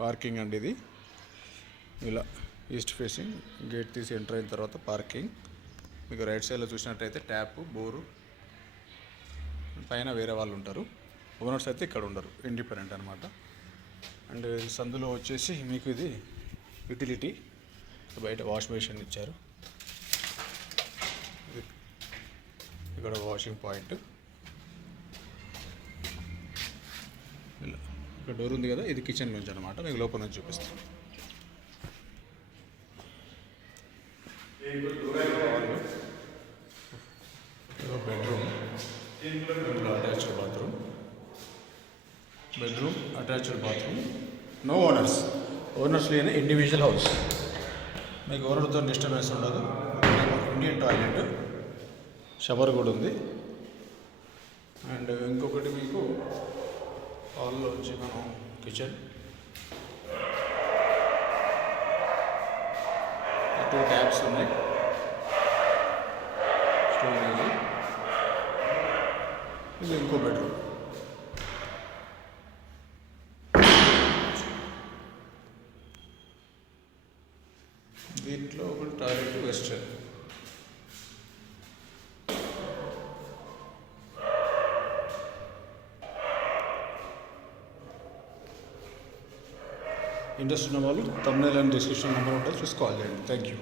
Parking అండి ఇది. ఇలా ఈస్ట్ ఫేసింగ్ గేట్ తీసి ఎంటర్ అయిన తర్వాత పార్కింగ్. మీకు రైట్ సైడ్లో చూసినట్టయితే ట్యాప్, బోరు, పైన వేరే వాళ్ళు ఉంటారు. ఓనర్స్ అయితే ఇక్కడ ఉండరు, ఇండిపెండెంట్ అనమాట. అండ్ సందులో వచ్చేసి మీకు ఇది యూటిలిటీ, బయట వాష్ బేసిన్ ఇచ్చారు. ఇక్కడ వాషింగ్ పాయింట్. ఇలా ఇక్కడ డోర్ ఉంది కదా, ఇది కిచెన్ నుంచి అనమాట. మీకు లోపల నుంచి చూపిస్తాను. Bedroom, attached bathroom. Bedroom, attached bathroom. No owners, owners లేని ఇండివిజువల్ హౌస్. మీకు ఓనర్తో డిస్టర్బెన్స్ ఉండదు. ఇండియన్ టాయిలెట్, షవర్ కూడా ఉంది. అండ్ ఇంకొకటి మీకు హాల్లో వచ్చి మనం కిచెన్, 2 ట్యాప్స్ ఉన్నాయి, స్టోరేజ్. ఇది ఇంకో బెడ్రూమ్. దీంట్లో ఒక టాయిలెట్, వెస్టర్న్. ఇంట్రెస్ట్ ఉన్న వాళ్ళు తమ్నైల్ అండ్ డిస్క్రిప్షన్ నెంబర్ ఉంటుంది, చూసి కాల్ చేయండి. Thank you.